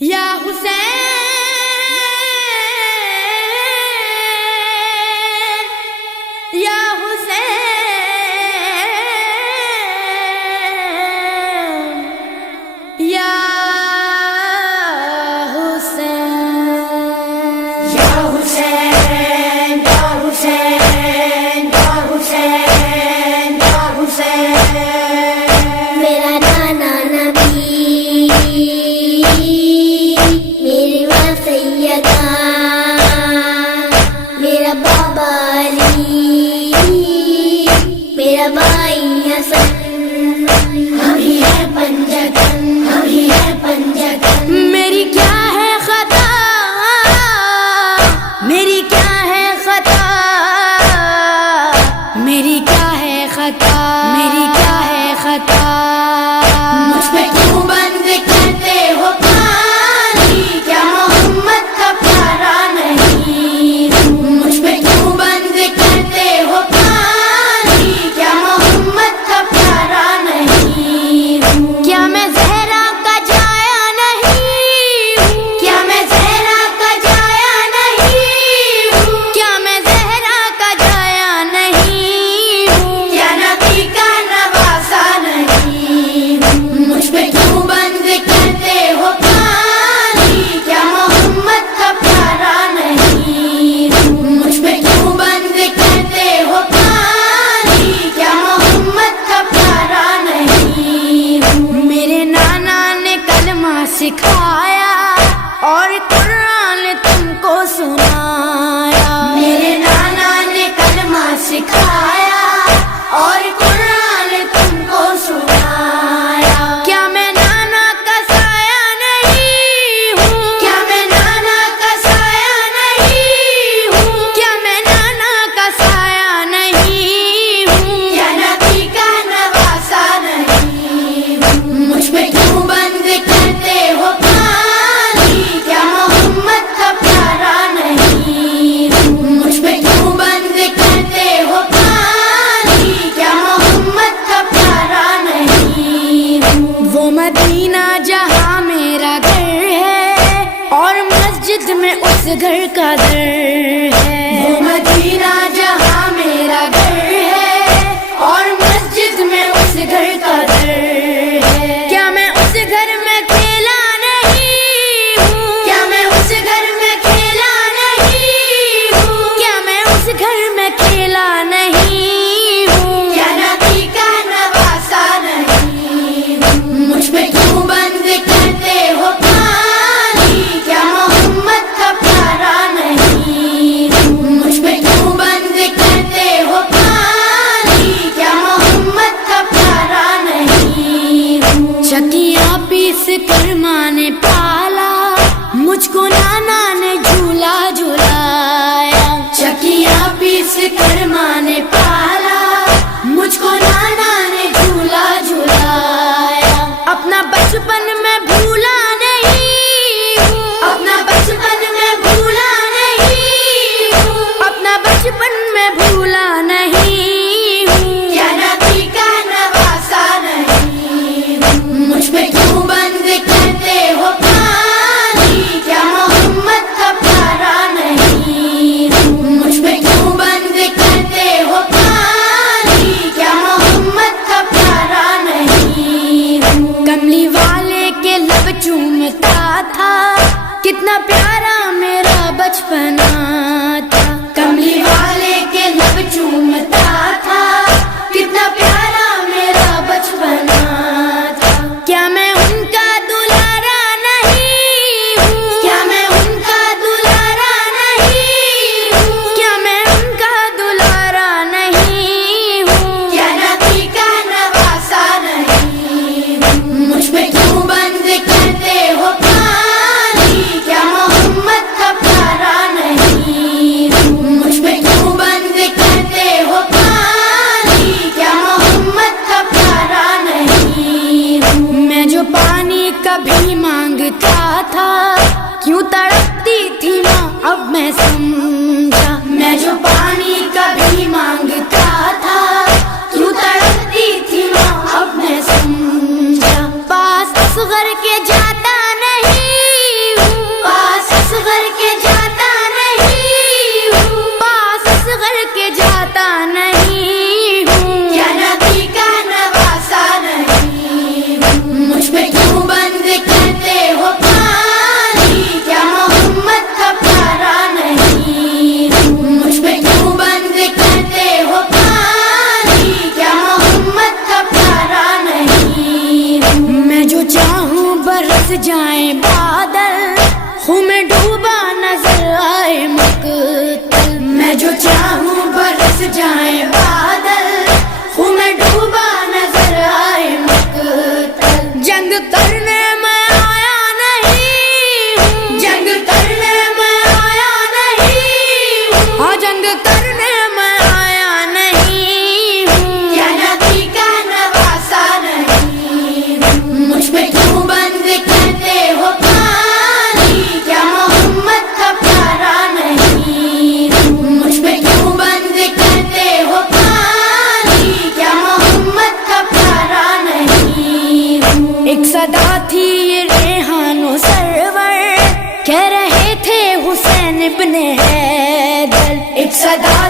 یا حسین یا حسین یا حسین یا حسین یا حسین یا حسین یا حسین میرا نانا نبی میری ماں سیدہ میرا بابا علی میرا بھائی حسن ہم ہی ہے پنجتن ہم ہی ہے پنجتن میری کیا ہے خطا میری کیا ہے خطا میری کیا ہے خطا میری کیا ہے خطا مجھ پہ کیوں بند کرتے ہو پانی کیا محمد کا پیارا نہیں مجھ پہ کیوں بند کرتے ہو پانی کیا محمد کا پیارا نہیں کیا میں زہرا کا جایا نہیں ہوں کیا میں زہرا کا جایا نہیں ہوں کیا میں زہرا کا جایا نہیں ہوں کیا نبی کا نواسا نہیں مجھ پہ کیوں بند کرتے ہو پانی کیا محمد کا پیارا نہیں مجھ پہ کیوں بند کرتے ہو پانی کیا محمد کا پیارا نہیں میرے نانا نے کلمہ سکھایا اور قرآن تم کو سنایا میرے نانا نے کلمہ سکھایا اور قرآن تم کو سنایا کیا میں نانا کا سایہ نہیں ہوں کیا میں نانا کا سایہ نہیں ہوں کیا میں نانا کا سایہ نہیں ہوں کیا نبی کا نواسا نہیں مجھ پہ کیوں بند کرتے ہو پانی کیا محمد کا پیارا نہیں مجھ پہ کیوں بند کرتے ہو پانی کیا محمد کا پیارا نہیں وہ مدینہ جہاں میرا گھر ہے اور مسجد میں اس گھر کا در ہے وہ مدینہ جہاں میرا گھر ہے اور مسجد میں اس گھر کا در ہے کیا میں اس گھر میں کھیلا نہیں ہوں کیا میں اس گھر میں کھیلا نہیں ہوں کیا میں اس گھر میں کھیلا نہیں ہوں کیا نبی کا نواسا نہیں مجھ پہ کیوں بند کرتے ہو پانی کیا محمد کا پیارا نہیں مجھ پہ کیوں بند کرتے ہو پانی کیا محمد کا پیارا نہیں چکیاں پیس کر ماں نے پالا مجھ کو نانا نے جھولا جھلایا چکیاں پیس کر ماں نے پالا مجھ کو نانا نے جھولا جھلایا اپنا بچپن میں بھولا نہیں ہوں اپنا بچپن میں بھولا نہیں ہوں اپنا بچپن میں بھولا نہیں ہوں کیا نبی کا نواسا نہیں مجھ پہ کیوں بند کرتے ہو پانی کیا محمد کا پیارا نہیں مجھ پہ کیوں بند کرتے ہو پانی کیا محمد کا پیارا نہیں کملی والے کے لب چومتا تھا کتنا پیارا میرا بچپنا تھا کملی والے کے لب چومتا تھا کتنا پیارا میرا بچپنا تھا کیا میں ان کا دلارا نہیں ہوں کیا میں ان کا دلارا نہیں ہوں کیا میں ان کا دلارا نہیں ہوں کیا نبی کا نواسا نہیں مجھ پہ کیوں بند کرتے ہو پانی کیا محمد کا پیارا نہیں مجھ پہ کیوں بند کرتے ہو پانی کیا محمد کا پیارا نہیں میں جو پانی کبھی مانگتا تھا کیوں تڑپتی تھی ماں اب میں سمجھا میں جو پانی کبھی مانگتا تھا کیوں تڑپتی تھی ماں اب میں سمجھا پاس اصغر کے جاتا نہیں جائیں بادل، خوں میں ڈوبا نظر آئے مقتل، میں جو چاہوں برس جائیں بادل، خوں میں ڈوبا نظر آئے مقتل، جنگ کرنے میں آیا نہیں ہوں، جنگ کرنے میں آیا نہیں ہوں، ہاں جنگ کرنے میں آیا نہیں ہوں، کیا نبی کا نواسا نہیں ہوں، مجھ پہ کیوں بند کرتے ہو پانی، کیا محمد کا پیارا نہیں ہوں، مجھ پہ کیوں بند کرتے ہو پانی، کیا محمد کا پیارا نہیں ہوں۔ ایک صدا تھی یہ ریحان و سرور، کہہ رہے تھے حسین ابن حیدر، ایک صدا